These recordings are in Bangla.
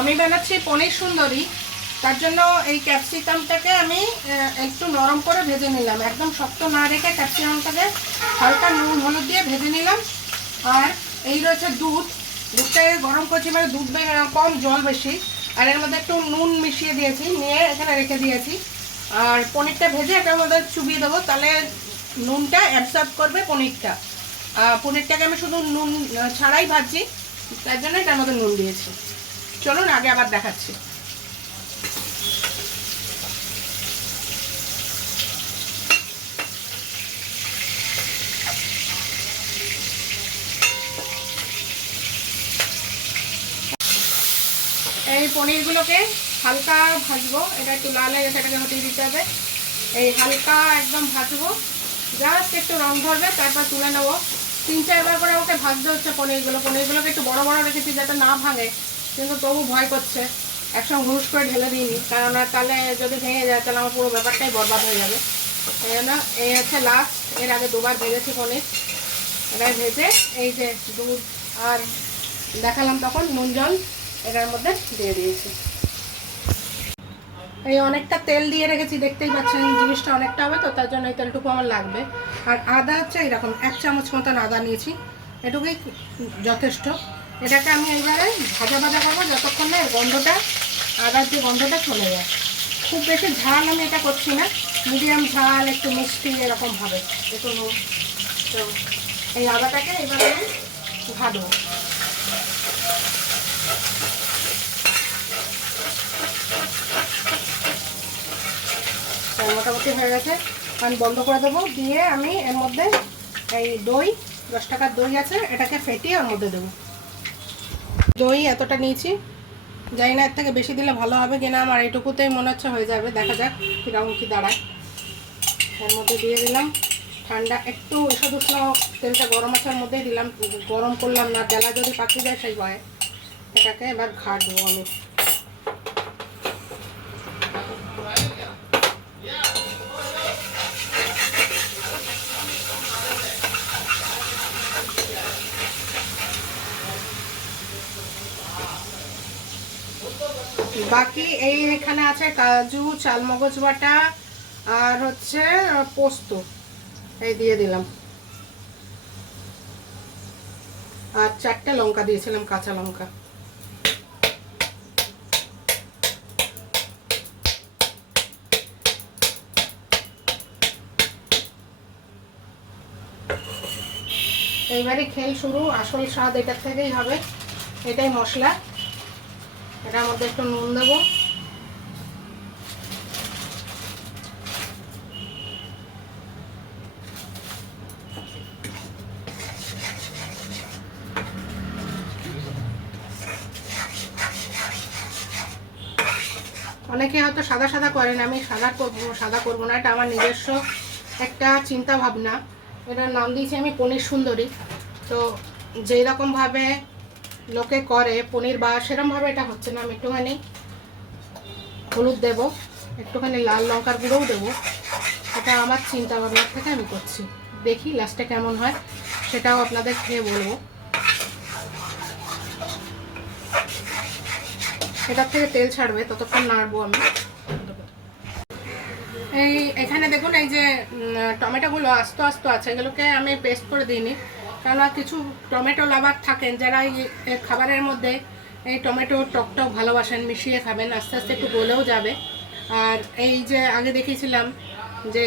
আমি বানাচ্ছি পনির সুন্দরী। তার জন্য এই ক্যাপসিকামটাকে আমি একটু নরম করে ভেজে নিলাম, একদম শক্ত না রেখে ক্যাপসিকামটাকে হালকা নুন হলুদ দিয়ে ভেজে নিলাম। আর এই রয়েছে দুধটাকে গরম করছি, মানে দুধ কম জল বেশি, আর এর মধ্যে একটু নুন মিশিয়ে দিয়েছি, নিয়ে এখানে রেখে দিয়েছি। আর পনিরটা ভেজে এটার মধ্যে চুবিয়ে দেবো, তাহলে নুনটা অ্যাবসর্ব করবে পনিরটা। পনিরটাকে আমি শুধু নুন ছাড়াই ভাজছি, তার জন্য এটার মধ্যে নুন দিয়েছি। চলুন আগে আবার দেখাচ্ছি। এই পনিরগুলোকে হালকা ভাজবো, এটা একটু লাল হয়ে গেছে, এটাকে হটিয়ে দিতে হবে। এই হালকা একদম ভাজবো, জাস্ট একটু রং ধরবে, তারপর তুলে নেবো। 3-4 বার করে আমাকে ভাজতে হচ্ছে পনিরগুলোকে একটু বড় বড় রেখেছি যাতে না ভাঙে, কিন্তু তবু ভয় করছে, একসঙ্গে হুড়ুস করে ঢেলে দিইনি, কেননা তাহলে যদি ভেঙে যায় তাহলে আমার পুরো ব্যাপারটাই বরবাদ হয়ে যাবে। এই জন্য এই হচ্ছে লাস্ট। এর আগে 2বার ভেজেছি পনির, এটাই ভেজে এই যে দুধ আর দেখালাম তখন নুন জল এটার মধ্যে দিয়ে দিয়েছি। এই অনেকটা তেল দিয়ে রেখেছি, দেখতেই পাচ্ছেন জিনিসটা অনেকটা হবে, তো তার জন্য এই তেলটুকু আমার লাগবে। আর আদা হচ্ছে এরকম 1 চামচ মতন আদা নিয়েছি, এটুকুই যথেষ্ট। এটাকে আমি এইবারে ভাজা ভাজা করবো যতক্ষণ না গন্ধটা, আদার যে গন্ধটা চলে যায়। খুব বেশি ঝাল আমি এটা করছি না, মিডিয়াম ঝাল, একটু মিষ্টি এরকম হবে একটু। তো এই আদাটাকে এবারে আমি ভাজবো। মোটামুটি হয়ে গেছে, আমি বন্ধ করে দেবো। দিয়ে আমি এর মধ্যে এই দই, 10 টাকার দই আছে, এটাকে ফেটিয়ে ওর মধ্যে দেবো। দই এতটা নিয়েছি, জানি না এর থেকে বেশি দিলে ভালো হবে কিনা, আমার এইটুকুতেই মনে হচ্ছে হয়ে যাবে, দেখা যাক কীরকম কী দাঁড়ায়। এর মধ্যে দিয়ে দিলাম ঠান্ডা একটু ঈষৎ উষ্ণ তেলটা, গরম আচার মধ্যেই দিলাম, গরম করলাম না, জেলা যদি পাকিয়ে যায় সেই ভয়ে। এটাকে এবার ঘাটবো আমি। বাকি এই এখানে আছে কাজু, চালমগজ বাটা আর হচ্ছে পোস্ত, এই দিয়ে দিলাম। আর 4টে লঙ্কা দিয়েছিলাম, কাঁচা লঙ্কা। এইবারে খেল শুরু, আসল স্বাদ এটার থেকেই হবে। এটাই মশলা, এটার মধ্যে একটু নুন দেবো। অনেকে হয়তো সাদা সাদা করেন, আমি সাদা করবো না, এটা আমার নিজস্ব একটা চিন্তা ভাবনা। এটার নাম দিয়েছি আমি পনির সুন্দরী। তো যেই রকমভাবে লোকে করে পনির বা সেরকমভাবে এটা হচ্ছে না। আমি একটুখানি হলুদ দেবো, একটুখানি লাল লঙ্কার গুঁড়োও দেবো, এটা আমার চিন্তা ভাবনার থেকে আমি করছি। দেখি লাস্টে কেমন হয়, সেটাও আপনাদের খেয়ে বলবো। এটার থেকে তেল ছাড়বে, ততক্ষণ নাড়বো আমি। এই এখানে দেখুন, এই যে টমেটোগুলো আস্ত আস্ত আছে, এগুলোকে আমি পেস্ট করে দিইনি, কেননা কিছু টমেটো লাভার থাকেন যারা এই খাবারের মধ্যে এই টমেটো টক ভালোবাসেন, মিশিয়ে খাবেন, আস্তে আস্তে একটু গলেও যাবে। আর এই যে আগে দেখিয়েছিলাম যে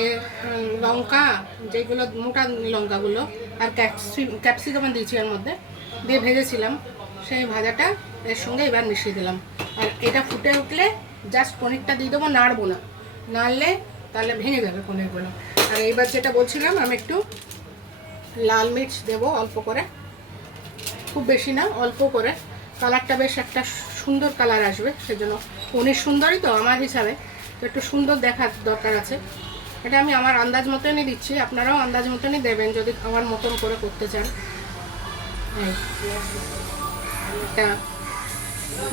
লঙ্কা, যেগুলো মোটা লঙ্কাগুলো, আর ক্যাপসিকাম দিয়েছি এর মধ্যে, দিয়ে ভেজেছিলাম, সেই ভাজাটা এর সঙ্গে এবার মিশিয়ে দিলাম। আর এটা ফুটে উঠলে জাস্ট পনিরটা দিয়ে দেবো, নাড়বো না, নাড়লে তাহলে ভেঙে যাবে পনিরগুলো। আর এইবার যেটা বলছিলাম, আমি একটু লাল মির্চ দেবো অল্প করে, খুব বেশি না, অল্প করে, কালারটা বেশ একটা সুন্দর কালার আসবে, সেজন্য পনির সুন্দরই তো আমার হিসাবে, তো একটু সুন্দর দেখার দরকার আছে। এটা আমি আমার আন্দাজ মতনই দিচ্ছি, আপনারাও আন্দাজ মতনই দেবেন যদি আমার মতন করে করতে চান। এটা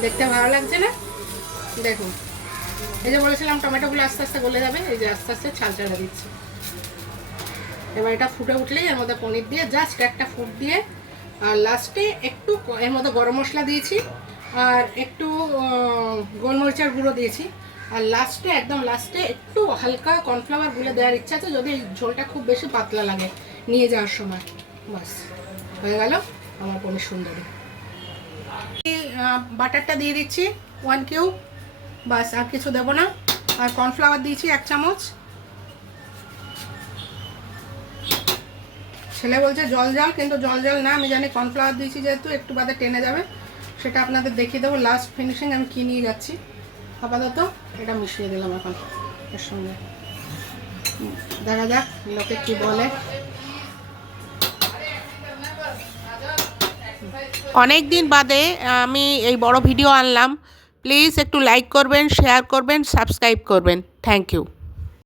দেখতে ভালো লাগছে না? দেখুন, এই যে বলেছিলাম টমেটোগুলো আস্তে আস্তে গলে যাবে, এই যে আস্তে আস্তে ছাল ছাড়া দিচ্ছে। এবার এটা ফুটে উঠলেই এর মধ্যে পনির দিয়ে জাস্ট একটা ফুট দিয়ে, আর লাস্টে একটু এর মধ্যে গরম মশলা দিয়েছি, আর একটু গোলমরিচের গুঁড়ো দিয়েছি। আর লাস্টে একদম লাস্টে একটু হালকা কর্নফ্লাওয়ার গুলে দেওয়ার ইচ্ছা আছে, যদি ঝোলটা খুব বেশি পাতলা লাগে নিয়ে যাওয়ার সময়। বাস হয়ে গেল আমার পনির সুন্দরী। বাটারটা দিয়ে দিচ্ছি 1 কিউব, বাস আর কিছু দেবো না। আর কর্নফ্লাওয়ার দিয়েছি 1 চামচ। ছেলে বলছে জল জল, কিন্তু জল জল না, আমি জানি কর্নফ্লাওয়ার দিয়েছি যেহেতু একটু বাদে টেনে যাবে, সেটা আপনাদের দেখিয়ে দেবো লাস্ট ফিনিশিং আমি কী নিয়ে যাচ্ছি। আপাতত এটা মিশিয়ে দিলাম এখন এর সঙ্গে, দেখা যাক লোকে কী বলে। অনেক দিন বাদে আমি এই বড় ভিডিও আনলাম। প্লিজ একটু লাইক করবেন, শেয়ার করবেন, সাবস্ক্রাইব করবেন। Thank you.